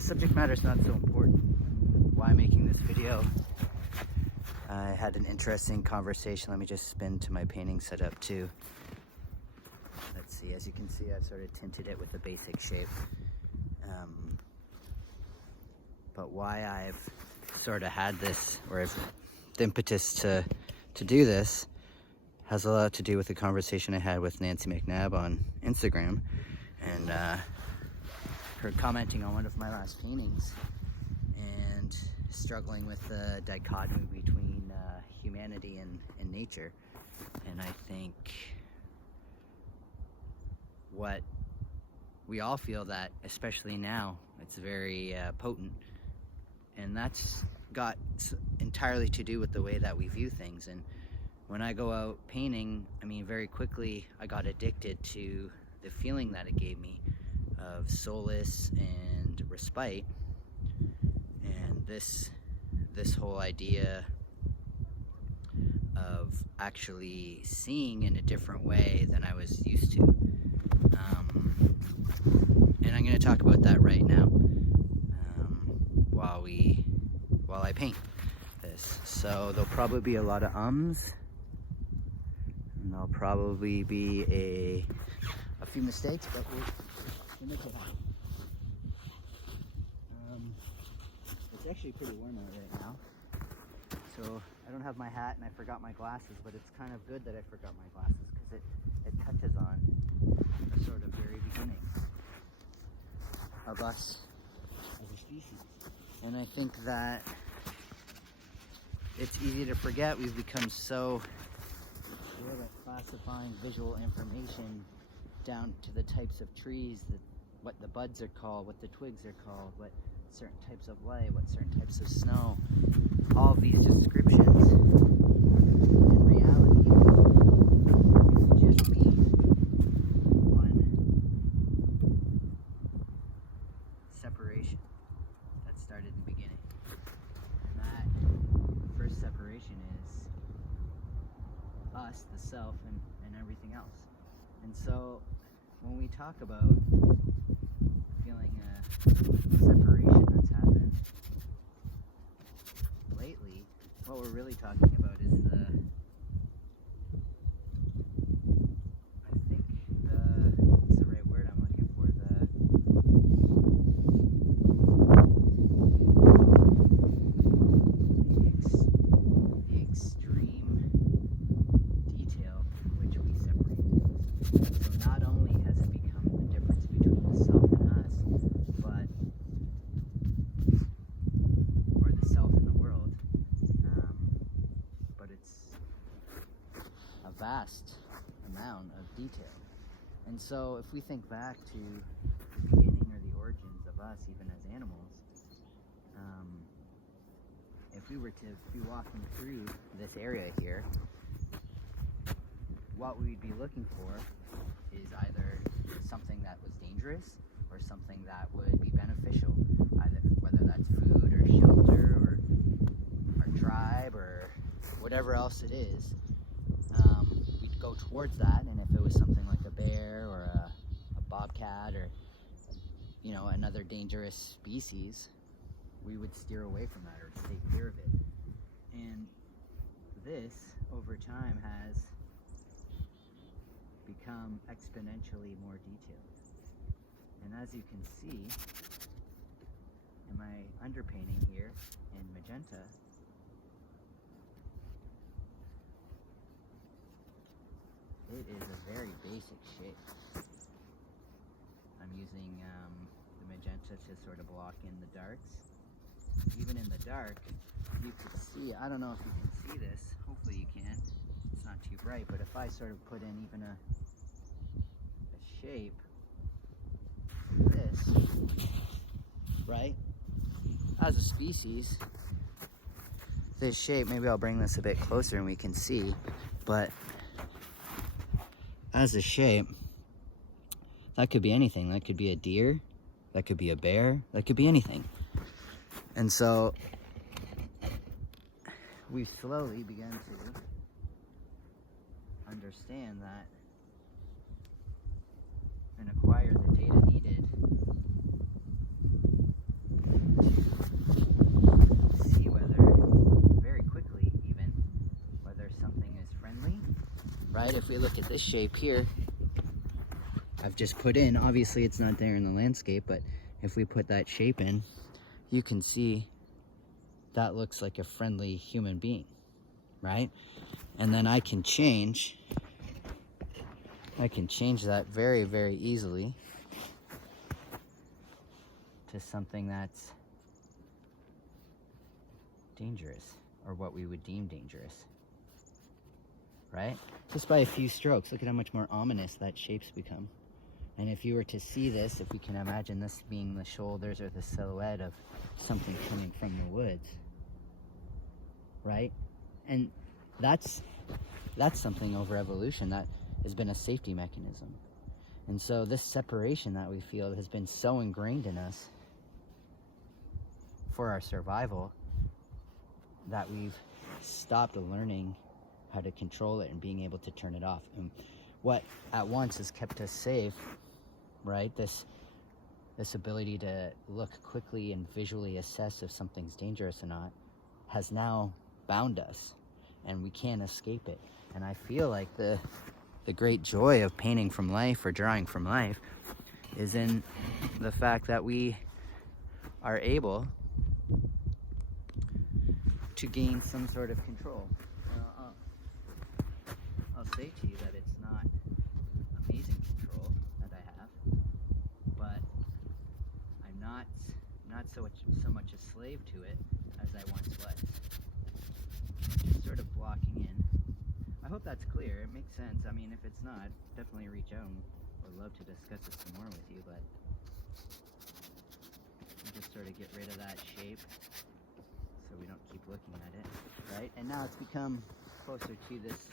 subject matter is not so important. Why making this video? I had an interesting conversation. Let me just spin to my painting setup too. Let's see, as you can see, I've sort of tinted it with a basic shape. But why I've sort of had this, or the impetus to do this, has a lot to do with the conversation I had with Nancy McNabb on Instagram, and her commenting on one of my last paintings and struggling with the dichotomy between humanity and nature. And I think what we all feel, that especially now, it's very potent, and that's got entirely to do with the way that we view things. And when I go out painting, I mean, very quickly I got addicted to the feeling that it gave me of solace and respite, and this whole idea of actually seeing in a different way than I was used to. And I'm going to talk about that right now, while I paint this. So there'll probably be a lot of ums, and there'll probably be a few mistakes, but we'll make it happen. It's actually pretty warm out right now, so I don't have my hat and I forgot my glasses, but it's kind of good that I forgot my glasses because it touches on the sort of very beginning of us as a species. And I think that it's easy to forget. We've become so good at classifying visual information down to the types of trees, what the buds are called, what the twigs are called, what certain types of light, what certain types of snow. All of these descriptions, in reality, could just be one separation that started in the beginning. And that first separation is us, the self, and everything else. And so when we talk about feeling a separation that's happened lately, what we're really talking about is what's the right word I'm looking for, the extreme detail in which we separate. So not only has it become the difference between the self and us, or the self and the world, but it's a vast amount of detail. And so if we think back to the beginning or the origins of us, even as animals, if we were to be walking through this area here, what we'd be looking for is either something that was dangerous or something that would be beneficial, either whether that's food or shelter or our tribe or whatever else it is. We'd go towards that, and if it was something like a bear or a bobcat or another dangerous species, we would steer away from that or stay clear of it. And this over time has become exponentially more detailed. And as you can see in my underpainting here in magenta, it is a very basic shape. I'm using the magenta to sort of block in the darks. Even in the dark, you could see, I don't know if you can see this, hopefully you can, it's not too bright, but if I sort of put in even a shape like this, right? As a species, this shape, maybe I'll bring this a bit closer and we can see, but as a shape, that could be anything. That could be a deer, that could be a bear, that could be anything. And so we slowly began to understand that and acquire the data needed we look at this shape here, I've just put in, obviously it's not there in the landscape, but if we put that shape in, you can see that looks like a friendly human being, right? And then I can change that very, very easily to something that's dangerous, or what we would deem dangerous, right? Just by a few strokes. Look at how much more ominous that shape's become. And if you were to see this, if we can imagine this being the shoulders or the silhouette of something coming from the woods, right? And that's something over evolution that has been a safety mechanism. And so this separation that we feel has been so ingrained in us for our survival that we've stopped learning how to control it and being able to turn it off. And what at once has kept us safe, right? This ability to look quickly and visually assess if something's dangerous or not has now bound us, and we can't escape it. And I feel like the great joy of painting from life or drawing from life is in the fact that we are able to gain some sort of control. I'll say to you that it's not amazing control that I have, but I'm not so much a slave to it as I once was. Just sort of blocking in. I hope that's clear. It makes sense. I mean, if it's not, definitely reach out and would love to discuss it some more with you, but just sort of get rid of that shape so we don't keep looking at it, right? And now it's become closer to this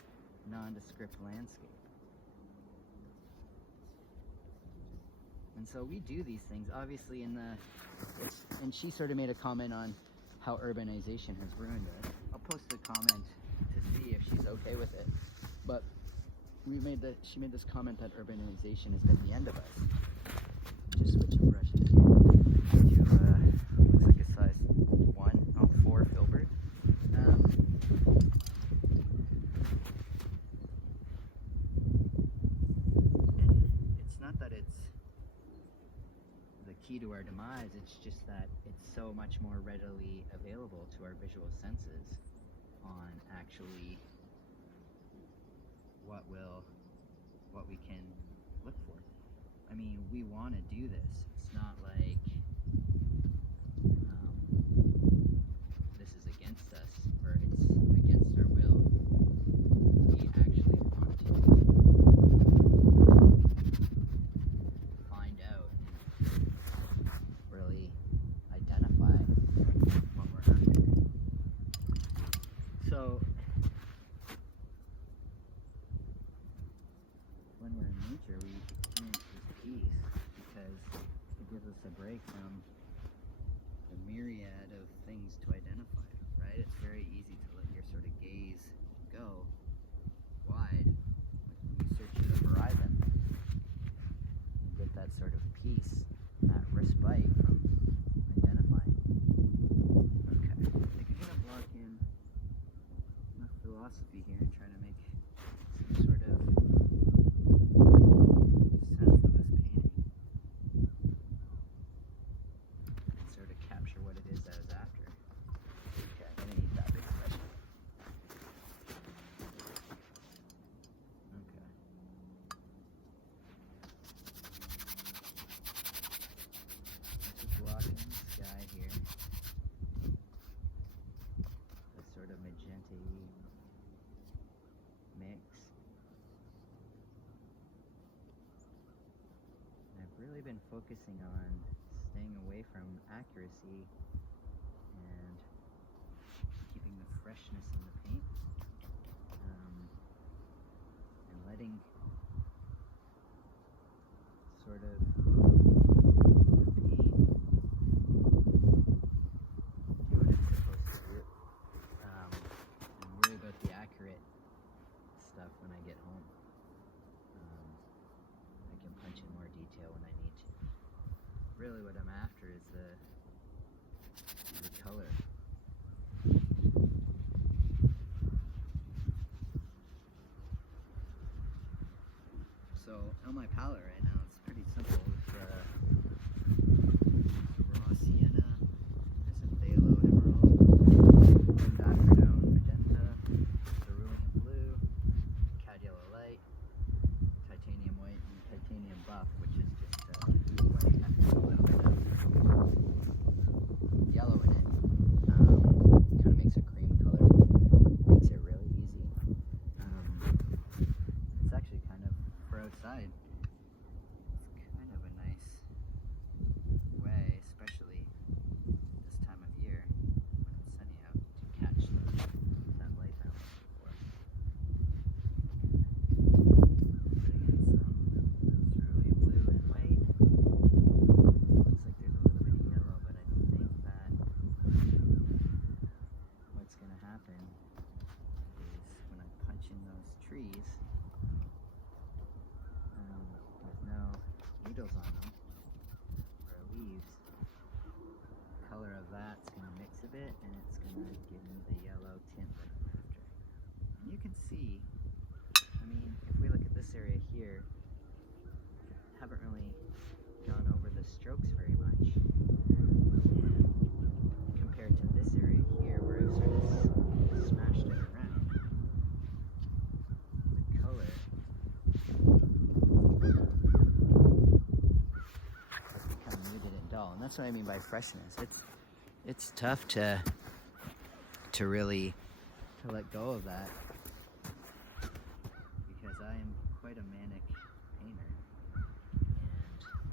nondescript landscape. And so we do these things, obviously and she sort of made a comment on how urbanization has ruined us. I'll post a comment to see if she's okay with it. But she made this comment that urbanization has been the end of us. Just switching brushes here to looks like a size 4 filbert. And it's not that it's the key to our demise, it's just that it's so much more readily available to our visual senses on actually what we can look for. I mean, we want to do this. It's not like this is against us or it's against our will. We actually want to find out and really identify what we're after. So when we're in nature, we experience this peace because it gives us a break from the myriad of things to identify, right? It's very easy to let your sort of gaze go wide when you search for the horizon. You get that sort of peace, that respite from identifying. Okay, I think I'm gonna block in enough philosophy here and try to make some sort of sense of this painting. And sort of capture what it is I was after. Okay, I'm gonna need that big brush. Okay. Let's just block in the sky here. This sort of magenta-y mix. And I've really been focusing on staying away from accuracy and keeping the freshness in the paint, and letting sort of the paint do what it's supposed to do. And worry about the accurate stuff when I get home. I can punch in more detail when I need to. Really what I'm after is the color. that's going to mix a bit, and it's going to give me the yellow tint that I'm after. And you can see, I mean, if we look at this area here, haven't really gone over the strokes very much. And compared to this area here, where I've sort of smashed it around, the color has become muted and dull. And that's what I mean by freshness. It's tough to really let go of that, because I am quite a manic painter,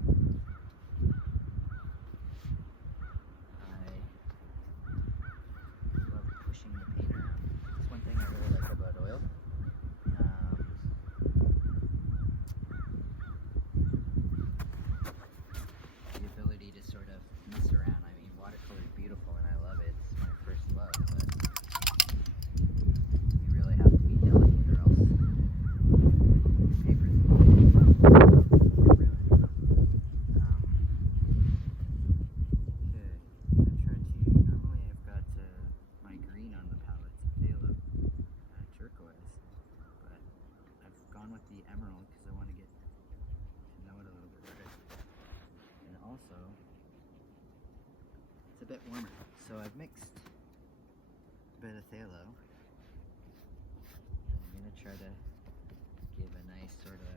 and I love pushing the paint around. That's one thing I really like about oil. The ability to sort of mess around. I mean, watercolor is beautiful and I love it. It's my first love, but you really have to be delicate or else paper's ruined. Okay, I'm gonna try to, normally I've got my green on the palette, phthalo, turquoise, but I've gone with the emerald because I want to get to know it a little bit better. And also, it's a bit warmer, so I've mixed a bit of phthalo. And I'm going to try to give a nice sort of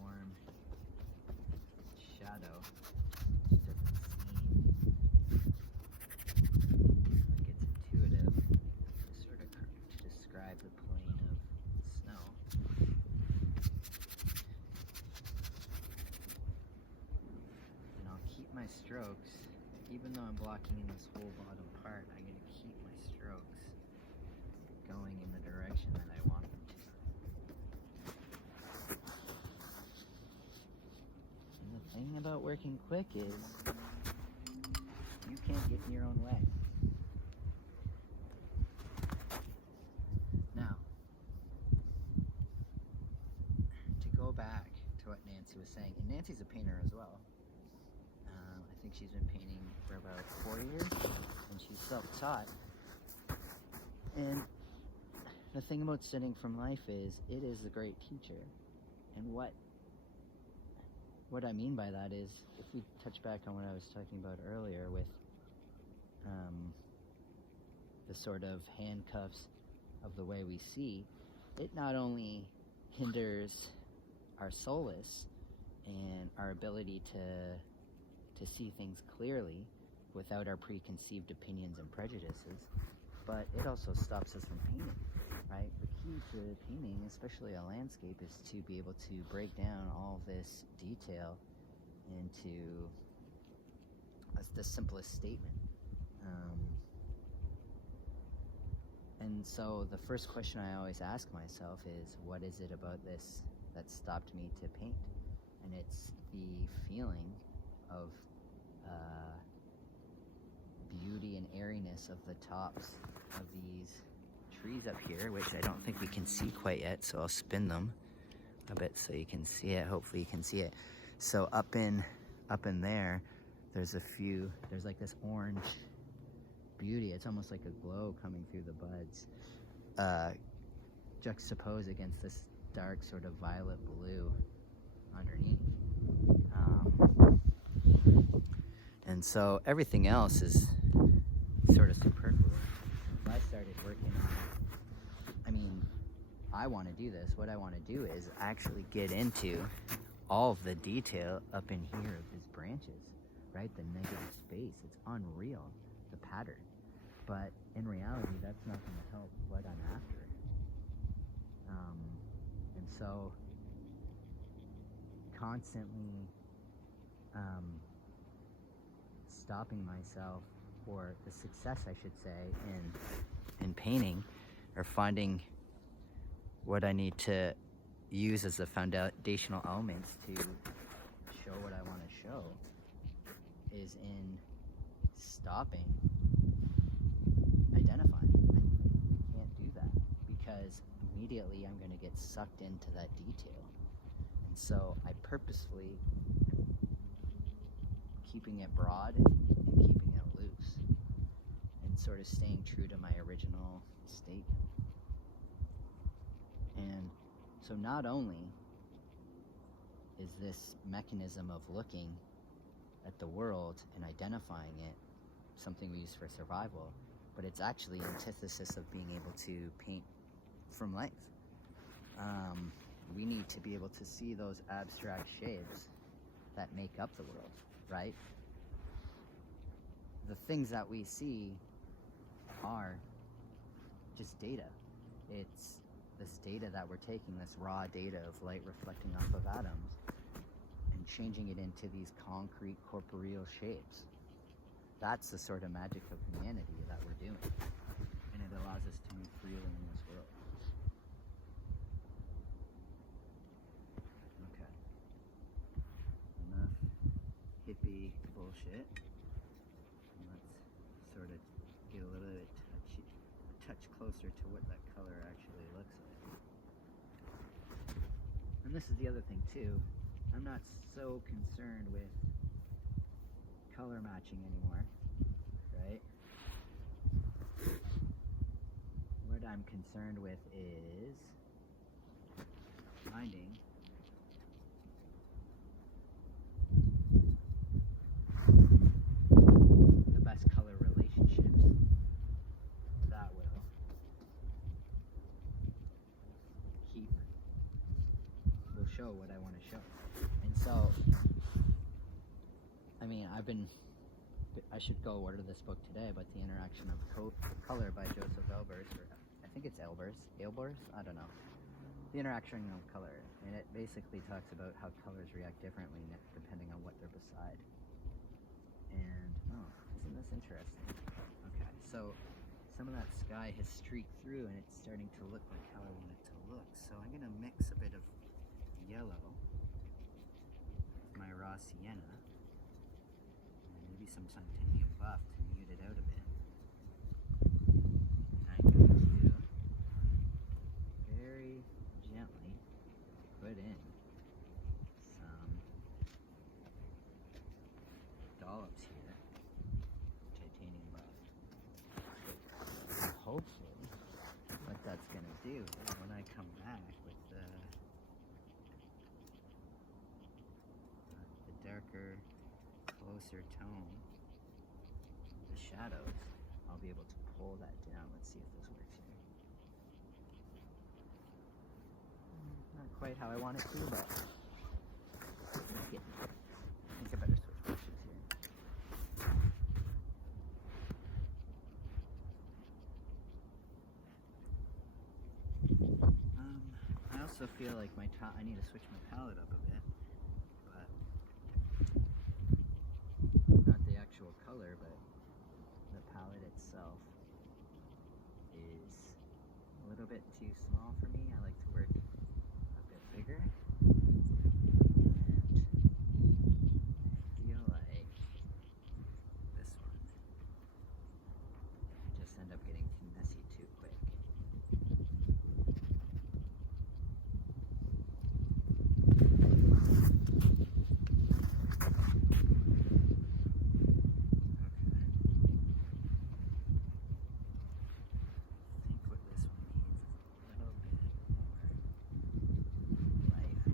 warm shadow to the scene. Like it's intuitive to sort of describe the plane of snow. And I'll keep my strokes, even though I'm blocking in this whole bottom part, I'm going to keep my strokes going in the direction that I want them to. And the thing about working quick is you can't get in your own way. Now, to go back to what Nancy was saying, and Nancy's a painter as well. I think she's been painting for about 4 years, and she's self-taught. And the thing about studying from life is it is a great teacher. And what I mean by that is, if we touch back on what I was talking about earlier with the sort of handcuffs of the way we see, it not only hinders our solace and our ability to see things clearly without our preconceived opinions and prejudices, but it also stops us from painting, right? The key to painting, especially a landscape, is to be able to break down all this detail into the simplest statement. And so the first question I always ask myself is, what is it about this that stopped me to paint? And it's the feeling of beauty and airiness of the tops of these trees up here, which I don't think we can see quite yet, so I'll spin them a bit so you can see it. Hopefully you can see it. So up in there, there's like this orange beauty. It's almost like a glow coming through the buds, juxtaposed against this dark sort of violet blue underneath. And so everything else is sort of superfluous. If I started working on, I want to do this. What I want to do is actually get into all of the detail up in here of his branches, right? The negative space. It's unreal, the pattern. But in reality, that's not going to help what I'm after. And so constantly stopping myself, or the success, I should say, in painting, or finding what I need to use as the foundational elements to show what I want to show, is in stopping identifying. I can't do that because immediately I'm going to get sucked into that detail. And so I purposefully keeping it broad and keeping it loose, and sort of staying true to my original state. And so not only is this mechanism of looking at the world and identifying it something we use for survival, but it's actually antithesis of being able to paint from life. We need to be able to see those abstract shades that make up the world, right? The things that we see are just data. It's this data that we're taking, this raw data of light reflecting off of atoms, and changing it into these concrete corporeal shapes. That's the sort of magic of humanity that we're doing, and it allows us to move freely in this world. Okay, enough hippie bullshit, and let's sort of get a little bit touch closer to what that color actually looks like. And this is the other thing too, I'm not so concerned with color matching anymore, right? What I'm concerned with is finding the best color relationships that will show what I want to show. And so, I mean, I should go order this book today, but The Interaction of Color by Joseph Albers, or I think it's Albers, I don't know. The Interaction of Color, and it basically talks about how colors react differently depending on what they're beside. And, oh, isn't this interesting? Okay, so some of that sky has streaked through and it's starting to look like how I want it to look. So I'm going to mix a bit of yellow with my raw sienna, and maybe some titanium buff to mute it out a bit. I'm going to very gently put in some dollops here, titanium buff. And hopefully, what that's going to do is when I come back with the darker, closer tone, the shadows, I'll be able to pull that down. Let's see if this works here. Not quite how I want it to, but it's getting there. I think I better switch brushes here. I also feel like I need to switch my palette up a bit, but not the actual color, but the palette itself is a little bit too small for me. I like to work a bit bigger, and I feel like this one, I just end up getting too messy too quick. Life.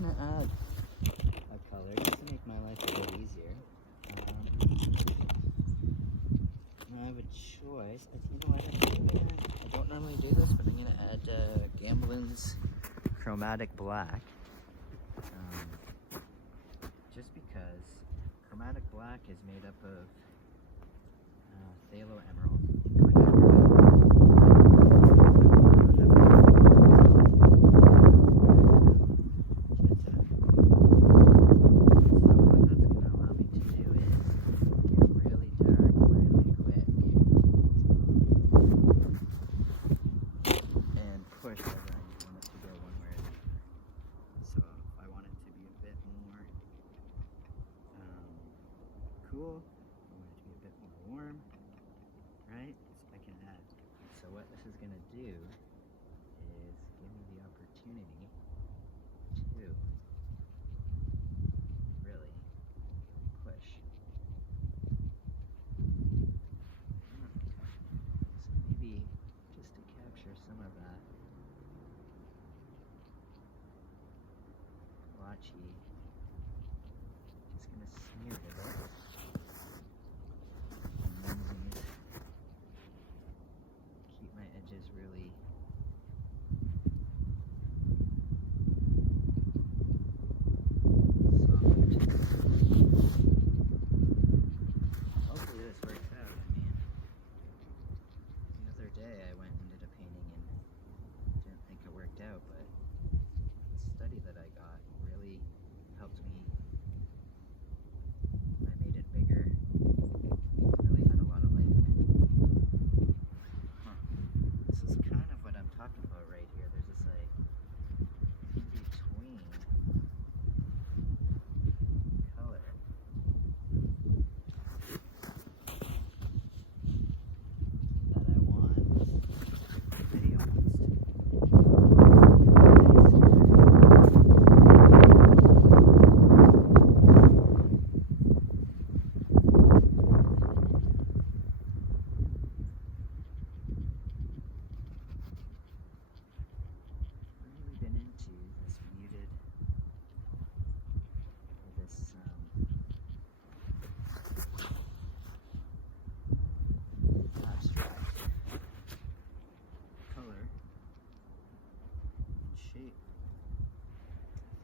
gonna add a color just to make my life a bit easier. I have a choice. You know what? I don't normally do this, but I'm gonna add Gamblin's Chromatic Black. Just because Chromatic Black is made up of phthalo emerald and cool. I want it to be a bit more warm, right? So I can add. So what this is going to do is give me the opportunity to really push. So maybe just to capture some of that blotchy, just going to smear it a bit. Really soft. Hopefully this works out. I mean, the other day I went and did a painting and didn't think it worked out, but the study that I got really helped me. I made it bigger. Really had a lot of life in it. This is kind of what I'm talking about right here. There's this like in between color that I want this video wants to.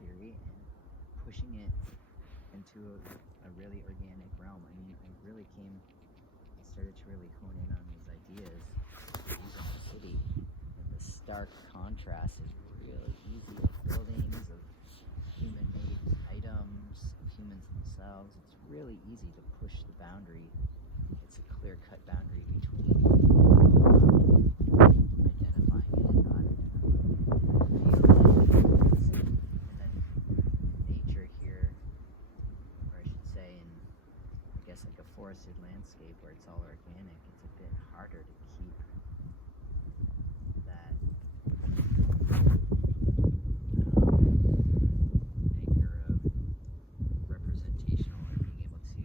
Theory and pushing it into a really organic realm. I mean, I started to really hone in on these ideas using the city, and the stark contrast is really easy of buildings, of human-made items, of humans themselves. It's really easy to push the boundary. It's a clear-cut boundary between identifying it and not like a forested landscape where it's all organic, it's a bit harder to keep that anchor of representational or being able to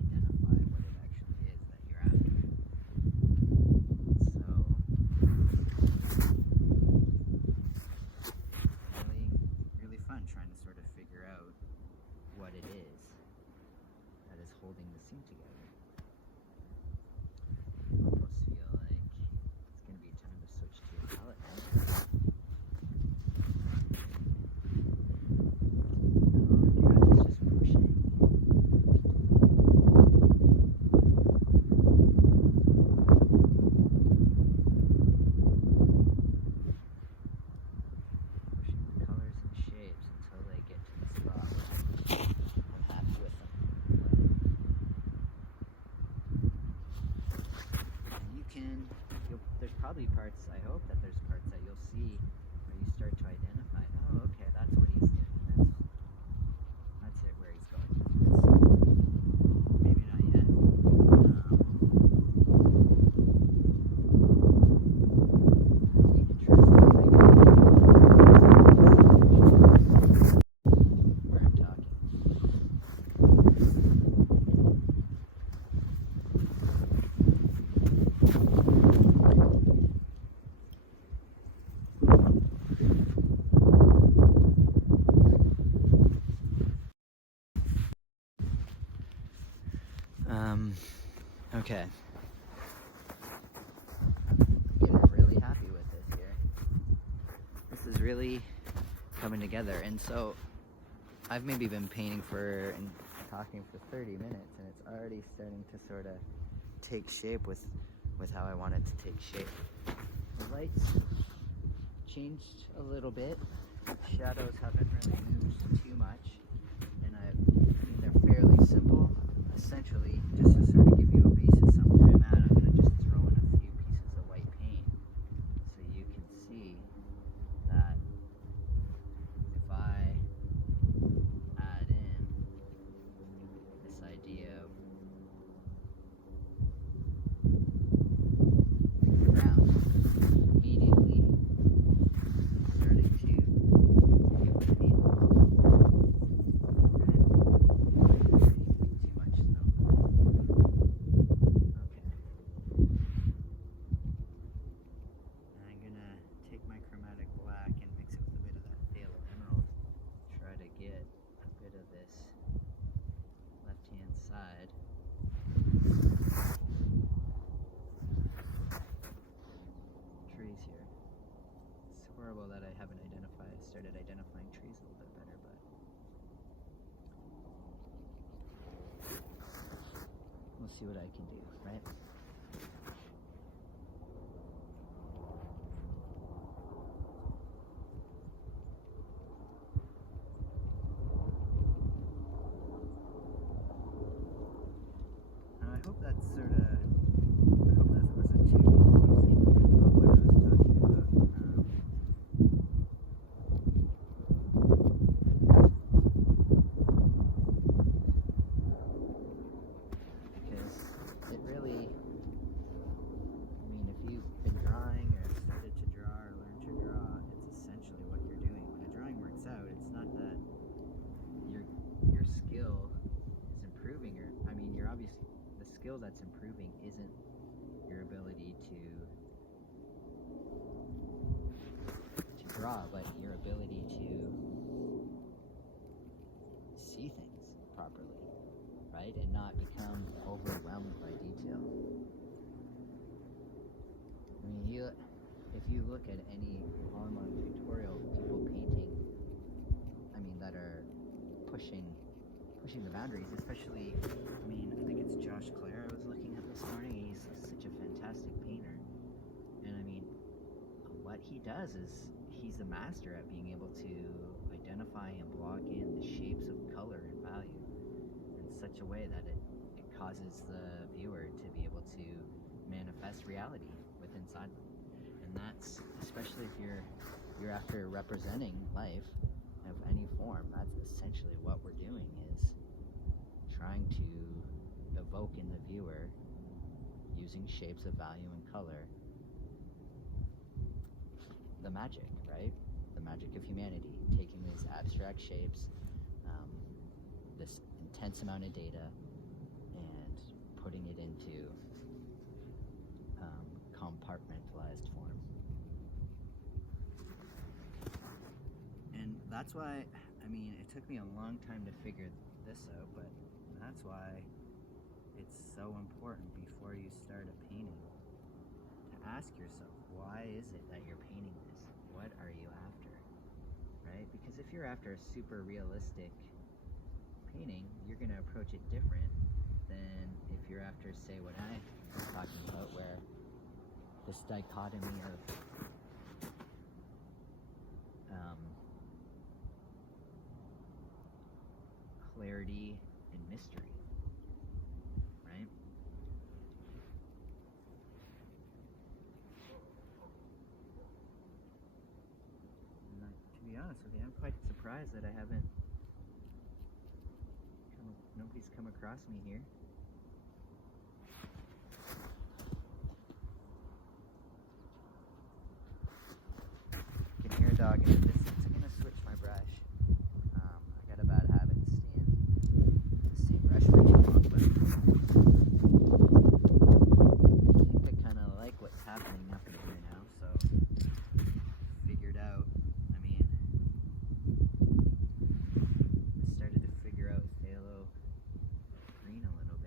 identify what it actually is that you're after. So really fun trying to sort of figure out what it is that is holding the scene together. I almost feel like it's going to be time to switch to a palette now. No, it's just pushing. Pushing the colors and shapes until they get to the spot where I'm happy with them. There's probably parts, I hope that there's parts that you'll see where you start to identify, oh, okay, that's what he's doing. That's it, where he's going with this. Maybe not yet. Where I'm talking. Okay. Getting really happy with this here. This is really coming together. And so I've maybe been painting and talking for 30 minutes, and it's already starting to sort of take shape with how I want it to take shape. The lights changed a little bit. Shadows haven't really moved too much, and they're fairly simple. Essentially, just to sort of give you a basis on where I'm at, I'm going to just throw in a few pieces of white paint so you can see that if I add in this idea of the ground, immediately starting to give the feel. Too much though. Okay. And I'm gonna take my chromatic black and mix it with a bit of that phthalo emerald. Try to get a bit of this left-hand side. Trees here. It's horrible that I haven't started identifying trees a little bit better, but we'll see what I can do, right? Now I hope that wasn't too confusing about what I was talking about. Because it really, if you've been drawing or started to draw or learned to draw, it's essentially what you're doing. When a drawing works out, it's not that your skill is improving, you're obviously, the skill that's improving isn't your ability to draw, but your ability to see things properly, right? And not become overwhelmed by detail. If you look at any online tutorial, people painting, that are pushing the boundaries, especially, I think it's Josh Clare I was looking at this morning. He's such a fantastic painter. And what he does is he's a master at being able to identify and block in the shapes of color and value in such a way that it causes the viewer to be able to manifest reality within inside them. And that's, especially if you're after representing life of any form, that's essentially what we're doing, is trying to evoke in the viewer, using shapes of value and color, the magic, right? The magic of humanity, taking these abstract shapes, this intense amount of data, and putting it into compartmentalized form. And that's why, it took me a long time to figure this out, but that's why it's so important before you start a painting to ask yourself, why is it that you're painting this? What are you after, right? Because if you're after a super realistic painting, you're going to approach it different than if you're after, say, what I was talking about, where this dichotomy of clarity and mystery, right? And to be honest with you, I'm quite surprised that nobody's come across me here. You can hear a dog in the distance. I'm going to switch my brush. I got a bad habit of staying the same brush for too long, but I think I kind of like what's happening up in here now, so figured out, I started to figure out phthalo green a little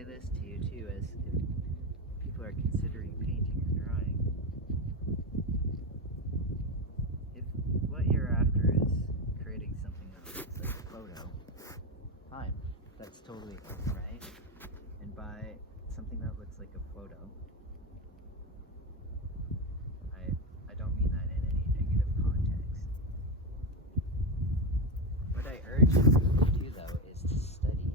say this to you too, as if people are considering painting or drawing. If what you're after is creating something that looks like a photo, fine, that's totally right. And by something that looks like a photo, I don't mean that in any negative context. What I urge you to do though is to study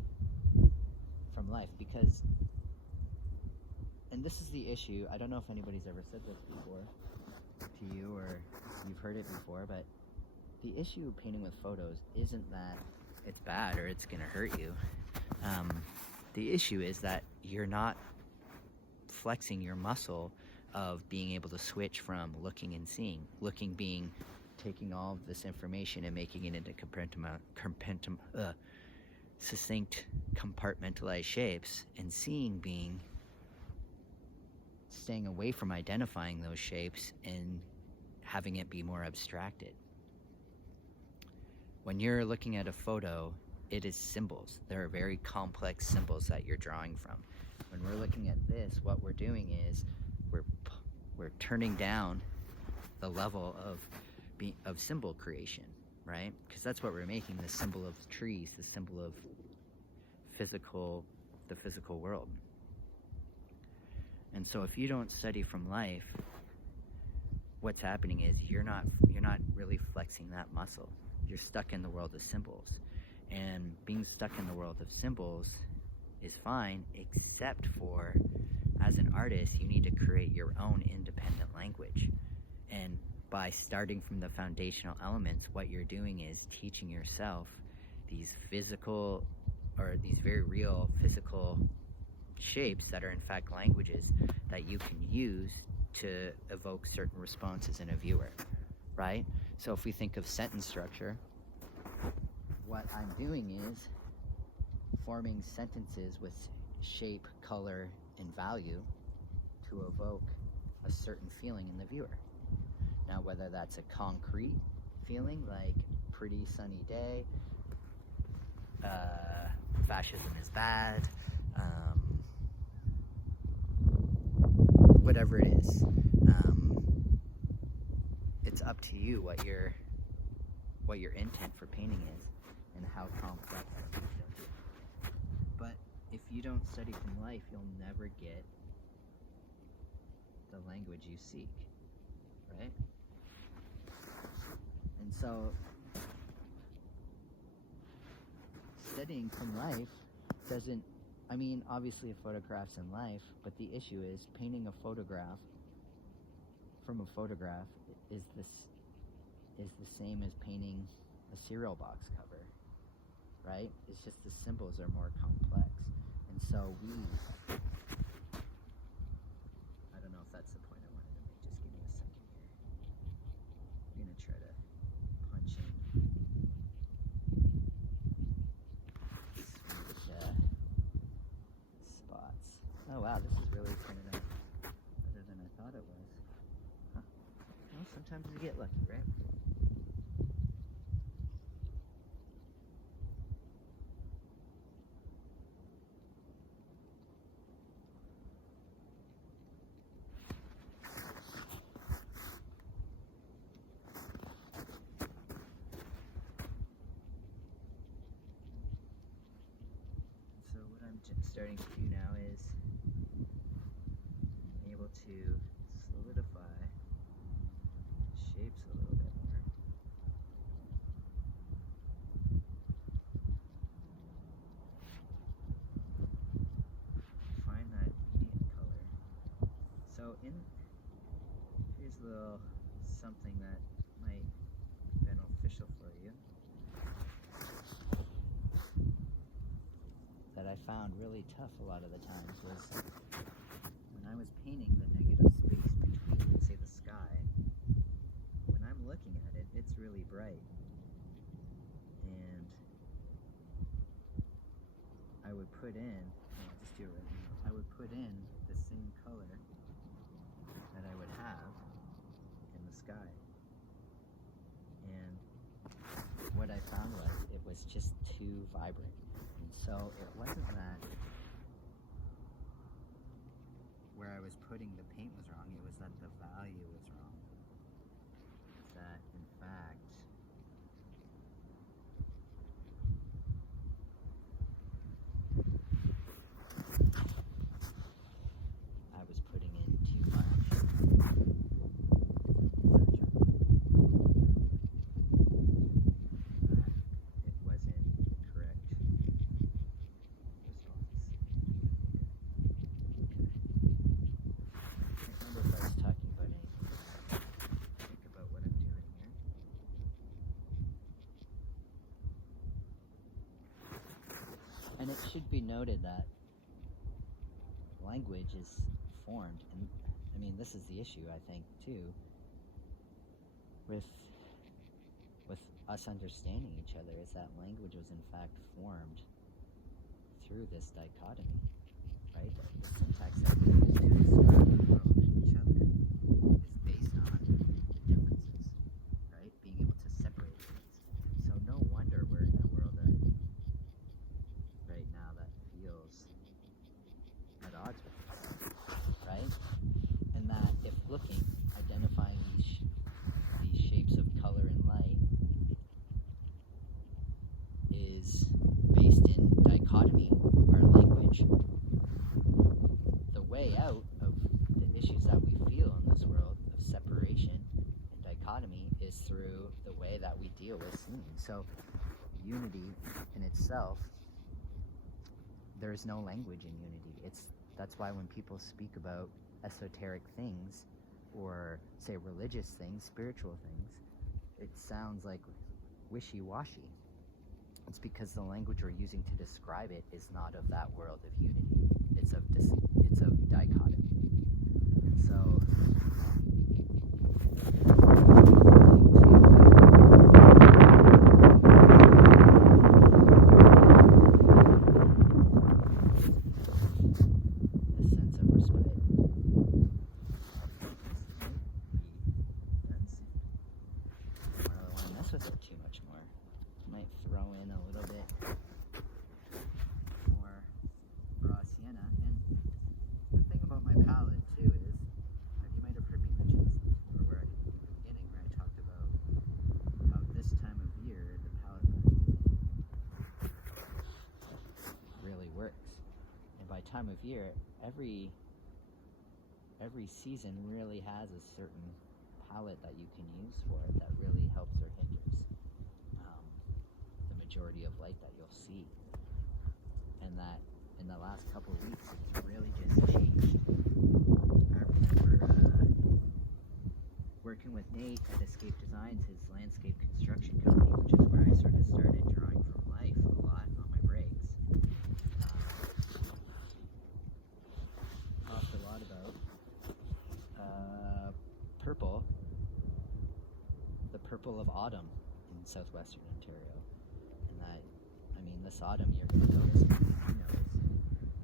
from life, because, and this is the issue, I don't know if anybody's ever said this before to you or you've heard it before, but the issue of painting with photos isn't that it's bad or it's gonna hurt you. The issue is that you're not flexing your muscle of being able to switch from looking and seeing. Looking being taking all of this information and making it into succinct compartmentalized shapes, and seeing being staying away from identifying those shapes and having it be more abstracted. When you're looking at a photo, it is symbols. There are very complex symbols that you're drawing from. When we're looking at this, what we're doing is we're turning down the level of symbol creation, right? Because that's what we're making, the symbol of trees, the symbol of the physical world. And so if you don't study from life, what's happening is you're not really flexing that muscle. You're stuck in the world of symbols. And being stuck in the world of symbols is fine, except for, as an artist, you need to create your own independent language. And by starting from the foundational elements, what you're doing is teaching yourself these physical, or these very real physical shapes that are in fact languages that you can use to evoke certain responses in a viewer, right? So if we think of sentence structure, what I'm doing is forming sentences with shape, color, and value to evoke a certain feeling in the viewer. Now, whether that's a concrete feeling like pretty sunny day, fascism is bad, whatever it is, it's up to you what your intent for painting is and how complex that is. But if you don't study from life, you'll never get the language you seek, right? And so studying from life doesn't, I mean, obviously a photograph's in life, but the issue is painting a photograph from a photograph is the same as painting a cereal box cover, right? It's just the symbols are more complex. And so I don't know if that's the point I wanted to make. Just give me a second here. I'm gonna try to punch in sweet spots. Oh wow, this is really turning out better than I thought it was. Huh. Well, sometimes you get lucky, right? So what I'm starting to do now is I'm able to solidify shapes a little bit more. Find that medium color. So here's a little something that might be beneficial for you, that I found really tough a lot of the times, was when I was painting the negative space between, let's say, the sky. When I'm looking at it, it's really bright, and I would put in, I'll just do it right now, I would put in the same color that I would have in the sky. And what I found was it was just too vibrant. And so it wasn't that was putting the paint was wrong. It was that the value was wrong. That, in fact, I was putting in too much saturated. It wasn't the correct response. I can't remember if I was talking about anything. Think about what I'm doing here. And it should be noted that language is formed, and I mean, this is the issue, I think, too, with us understanding each other, is that language was in fact formed through this dichotomy, right? The syntax that we use to describe the world and each other is based on the differences, right? Being able to separate things. So no wonder we're in a world right now that feels at odds with us, right? And that if looking, identifying these shapes of color and light is based in dichotomy, our language, the way out of the issues that we feel in this world of separation and dichotomy is through the way that we deal with seeing. So unity in itself, there is no language in unity. That's why when people speak about esoteric things, or say religious things, spiritual things, it sounds like wishy-washy. It's because the language we're using to describe it is not of that world of unity. It's of dichotomy. And so time of year, every season really has a certain palette that you can use for it that really helps or hinders the majority of light that you'll see. And that in the last couple of weeks, it's really just changed. I remember working with Nate at Escape Designs, his landscape construction company, which is where I sort of started drawing from life a lot on my breaks. Talked a lot about purple, the purple of autumn in southwestern Ontario. And that, I mean, this autumn you're going to notice, maybe you notice,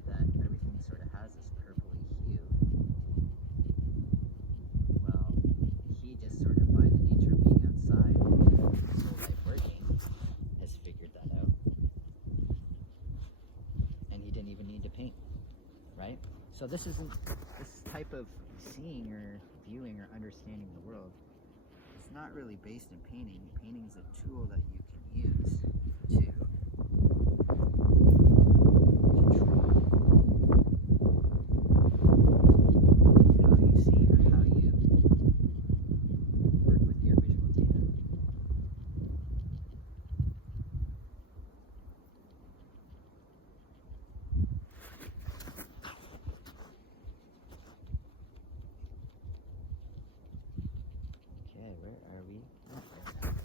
that everything sort of has this purpley hue. Well, he just sort of, by the nature of being outside, his whole life working, has figured that out. And he didn't even need to paint, right? So this type of seeing or viewing or understanding the world, it's not really based in painting. Painting is a tool that you can use to control how you see or how you work with your visual data. Okay, where are we at right now?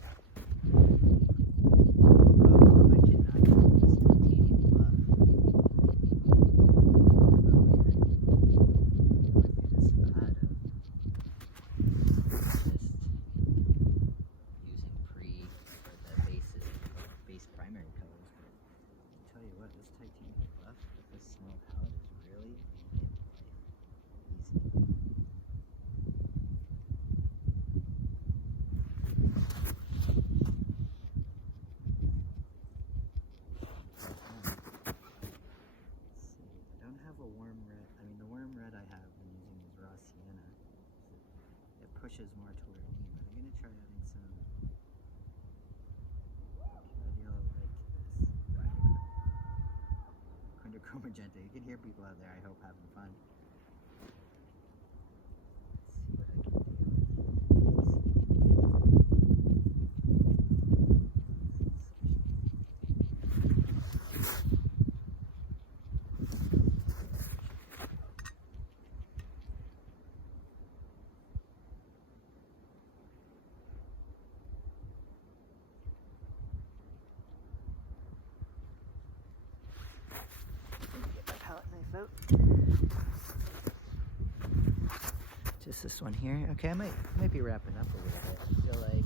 Oh, I did not call this titanium buff earlier. I went through this fad of just using the base primary colors, but I tell you what, this titanium buff with this small palette is really making life easy. Let's see, I don't have a warm red. I mean, the warm red I have been using pushes more toward me, but I'm gonna try adding some yellow light to this quinachrome magenta. You can hear people out there, I hope, having fun. Let's see what I can do. Just this one here. Okay, I might be wrapping up a little bit. I feel like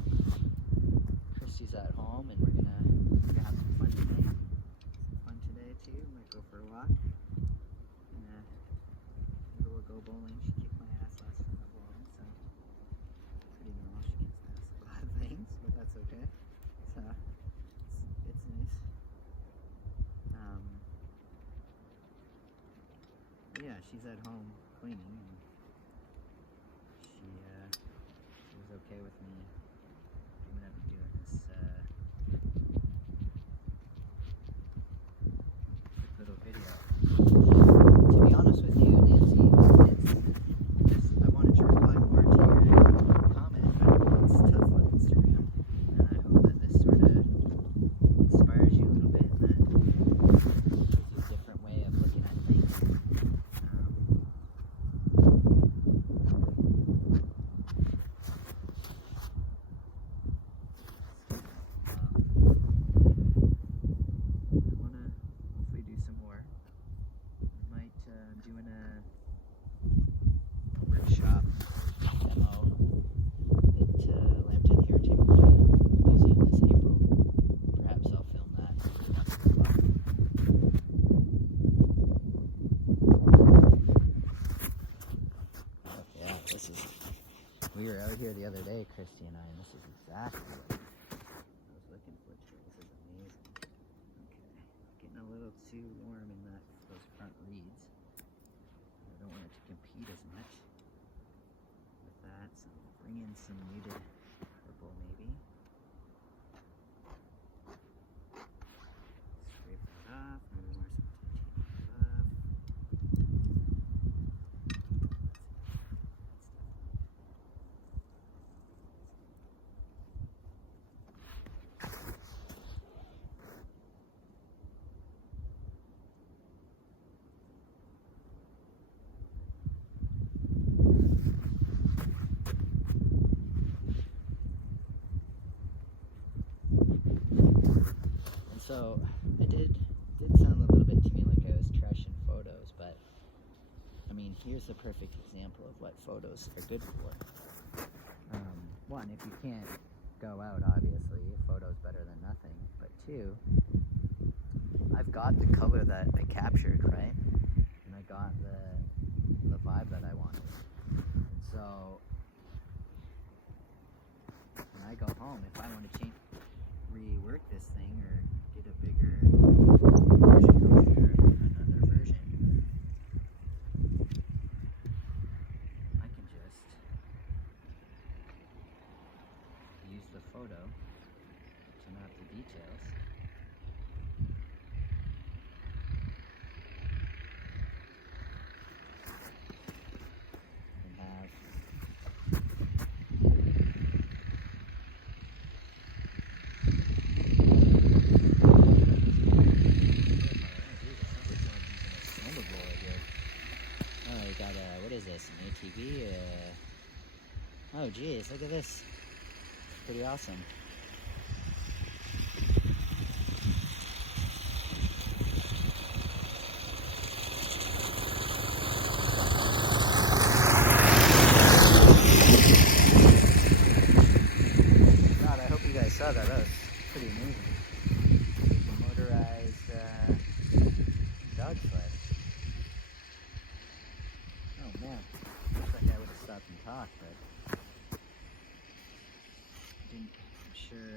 Christy's at home and we're gonna have some fun today. Too. Might go for a walk. And maybe we'll go bowling. She kicked my ass last time I bowling, so pretty normal. She kicks my ass at a lot of things, but that's okay. So it's nice. Yeah, she's at home cleaning, and she was okay with me coming up and doing this little video. To be honest with you, Nancy, it's just I wanted to reply more to your comment, but it's tough on Instagram, and I hope that this sort of inspires you a little bit and that gives you a different way of looking at things. Doing a workshop demo at Lambton Heritage Museum this April. Perhaps I'll film that. Yeah, this is. We were out here the other day, Christy and I, and this is exactly what I was looking for today. This is amazing. Okay, getting a little too warm in those front leads. I don't want it to compete as much with that, so bring in some muted purple maybe. Scrape that off, maybe more some titanium buff. So it did sound a little bit to me like I was trashing photos, but I mean, here's the perfect example of what photos are good for. One, if you can't go out, obviously, a photo's better than nothing. But two, I've got the color that I captured, right? And I got the vibe that I wanted. And so when I go home, if I want to rework this thing or get a bigger version going or another version, I can just use the photo to map the details. And have what is this, an ATV? Oh geez, look at this. Pretty awesome. God, I hope you guys saw that. That was pretty amazing. Motorized dog sled. Oh man, looks like I would have stopped and talked, but I'm sure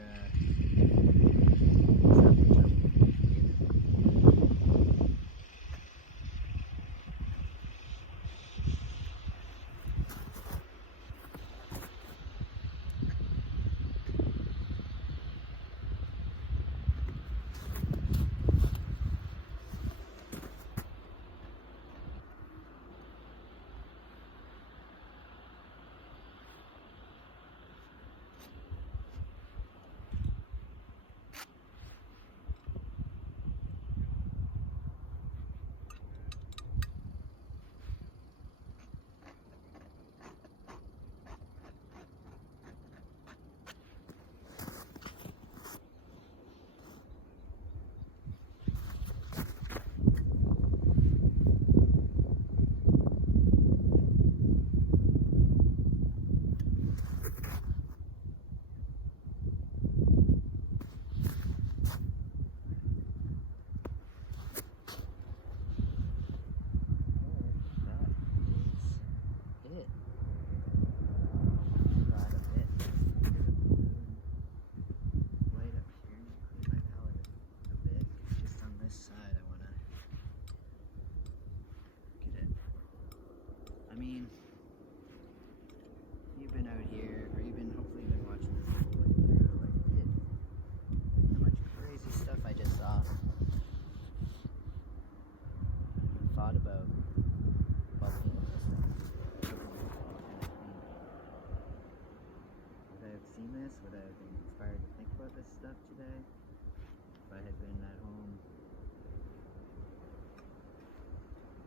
seen this, would I have been inspired to think about this stuff today if I had been at home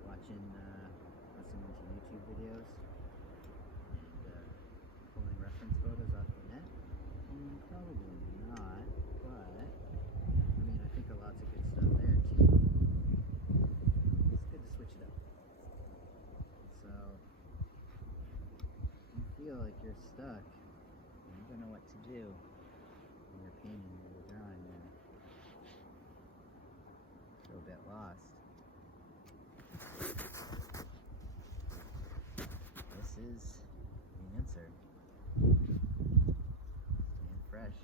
watching, listening to YouTube videos and pulling reference photos off the net? Probably not, but I mean, I think a lots of good stuff there too. It's good to switch it up. So, you feel like you're stuck and you don't know what to do when you're painting or you're drawing there. Feel a bit lost. This is the answer. Staying fresh.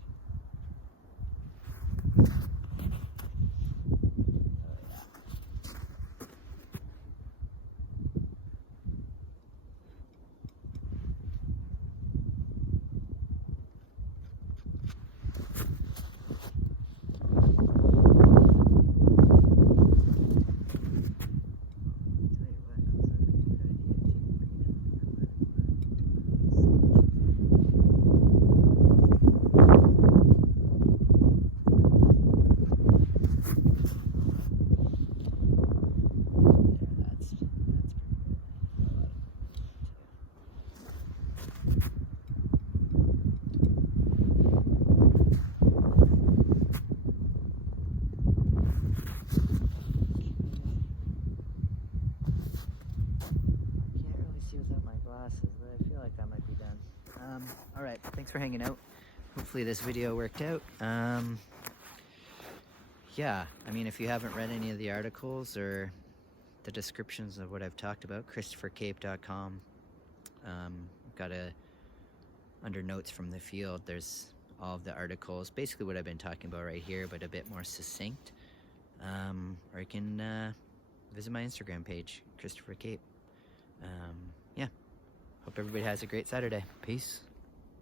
But I feel like that might be done. Alright, thanks for hanging out. Hopefully this video worked out. Yeah, I mean, if you haven't read any of the articles or the descriptions of what I've talked about, ChristopherCape.com. Got under notes from the field, there's all of the articles, basically what I've been talking about right here, but a bit more succinct. Or you can visit my Instagram page, Christopher Cape. Yeah. Hope everybody has a great Saturday. Peace.